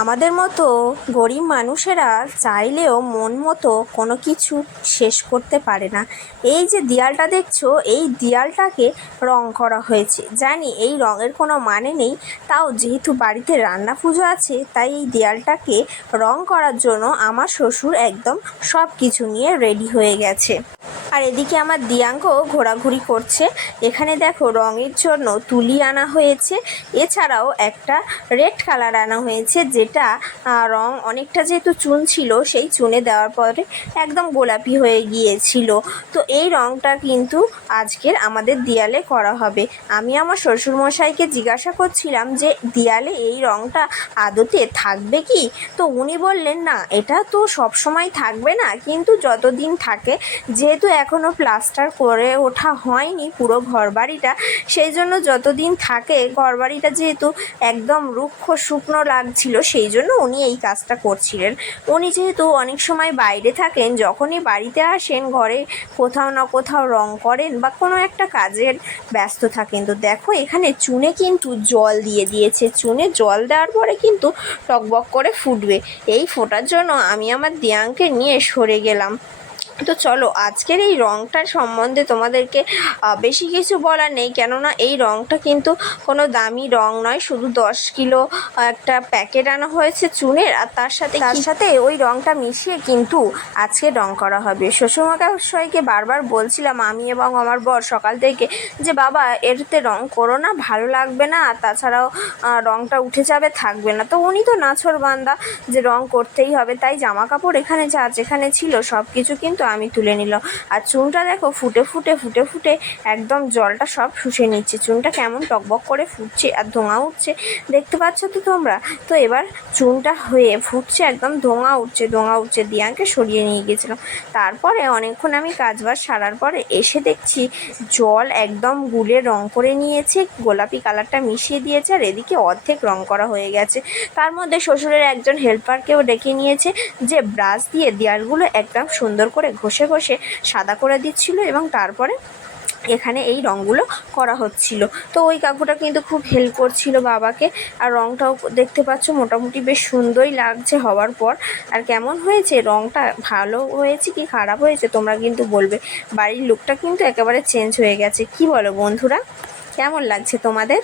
আমাদের মতো গরিব মানুষেরা চাইলেও মন মতো কোনো কিছু শেষ করতে পারে না। এই যে দেয়ালটা দেখছ, এই দেয়ালটাকে রং করা হয়েছে। জানি এই রঙের কোনো মানে নেই, তাও যেহেতু বাড়িতে রান্না পুজো আছে, তাই এই দেয়ালটাকে রং করার জন্য আমার শ্বশুর একদম সব কিছু নিয়ে রেডি হয়ে গেছে। আর এদিকে আমার দিয়াঙ্ক ঘোরাঘুরি করছে। এখানে দেখো রঙের জন্য তুলি আনা হয়েছে। এছাড়াও একটা রেড কালার আনা হয়েছে, যেটা রং অনেকটা যেহেতু চুন ছিল, সেই চুনে দেওয়ার পরে একদম গোলাপি হয়ে গিয়েছিল। তো এই রংটা কিন্তু আজকের আমাদের দেয়ালে করা হবে। আমি আমার শ্বশুরমশাইকে জিজ্ঞাসা করছিলাম যে, দেয়ালে এই রংটা আদতে থাকবে কি? তো উনি বললেন, না, এটা তো সবসময় থাকবে না, কিন্তু যতদিন থাকে, যেহেতু এখনও প্লাস্টার করে ওঠা হয়নি পুরো ঘরবাড়িটা। সেই জন্য যতদিন থাকে, ঘরবাড়িটা যেহেতু একদম রুক্ষ শুকনো লাগছিল, সেই জন্য উনি এই কাজটা করছিলেন। উনি যেহেতু অনেক সময় বাইরে থাকেন, যখনই বাড়িতে আসেন, ঘরে কোথাও না কোথাও রং করেন বা কোনো একটা কাজের ব্যস্ত থাকেন। তো দেখো, এখানে চুনে কিন্তু জল দিয়ে দিয়েছে। চুনে জল দেওয়ার পরে কিন্তু টকবক করে ফুটবে। এই ফোটার জন্য আমি আমার দিয়াঙ্কে নিয়ে সরে গেলাম। তো চলো আজকের এই রঙটার সম্বন্ধে তোমাদেরকে বেশি কিছু বলার নেই কেননা এই রঙটা কিন্তু কোনো দামি রং নয় শুধু দশ কিলো একটা প্যাকেট আনা হয়েছে চুনের আর তার সাথে তার সাথে ওই রঙটা মিশিয়ে কিন্তু আজকে রং করা হবে। শ্বশুরমশাইকে বারবার বলছিলাম আমি এবং আমার বর সকাল থেকে যে বাবা এরতে রং করো না ভালো লাগবে না আর তাছাড়াও রংটা উঠে যাবে থাকবে না। তো উনি তো নাছর বান্দা যে রং করতেই হবে তাই জামা কাপড় এখানে যা যেখানে ছিল সব কিছু কিন্তু আমি তুলে নিলাম। আর চুনটা দেখো, ফুটে ফুটে ফুটে ফুটে একদম জলটা সব শুষে নিচ্ছে। চুনটা কেমন টকবক করে ফুটছে আর ধোঁয়া উঠছে, দেখতে পাচ্ছ তো তোমরা? তো এবার চুনটা হয়ে ফুটছে একদম ধোঁয়া উঠছে ধোঁয়া উঠছে দিয়াকে সরিয়ে নিয়ে গেছিলাম তারপরে অনেকক্ষণ আমি কাজবাজ সারার পরে এসে দেখছি জল একদম গুলে রং করে নিয়েছে, গোলাপি কালারটা মিশিয়ে দিয়েছে আর এদিকে অর্ধেক রং করা হয়ে গেছে। তার মধ্যে শ্বশুরের একজন হেল্পারকেও ডেকে নিয়েছে যে ব্রাশ দিয়ে দেয়ালগুলো একদম সুন্দর করে ঘষে ঘষে সাদা করে দিচ্ছিল এবং তারপরে এখানে এই রঙগুলো করা হচ্ছিল। তো ওই কাকুটা কিন্তু খুব হেল্প করছিল বাবাকে। আর রঙটাও দেখতে পাচ্ছ, মোটামুটি বেশ সুন্দরই লাগছে হওয়ার পর। আর কেমন হয়েছে? রঙটা ভালো হয়েছে কি খারাপ হয়েছে? তোমরা কিন্তু বলবে। বাড়ির লুকটা কিন্তু একেবারে চেঞ্জ হয়ে গেছে। কি বলো বন্ধুরা? কেমন লাগছে তোমাদের?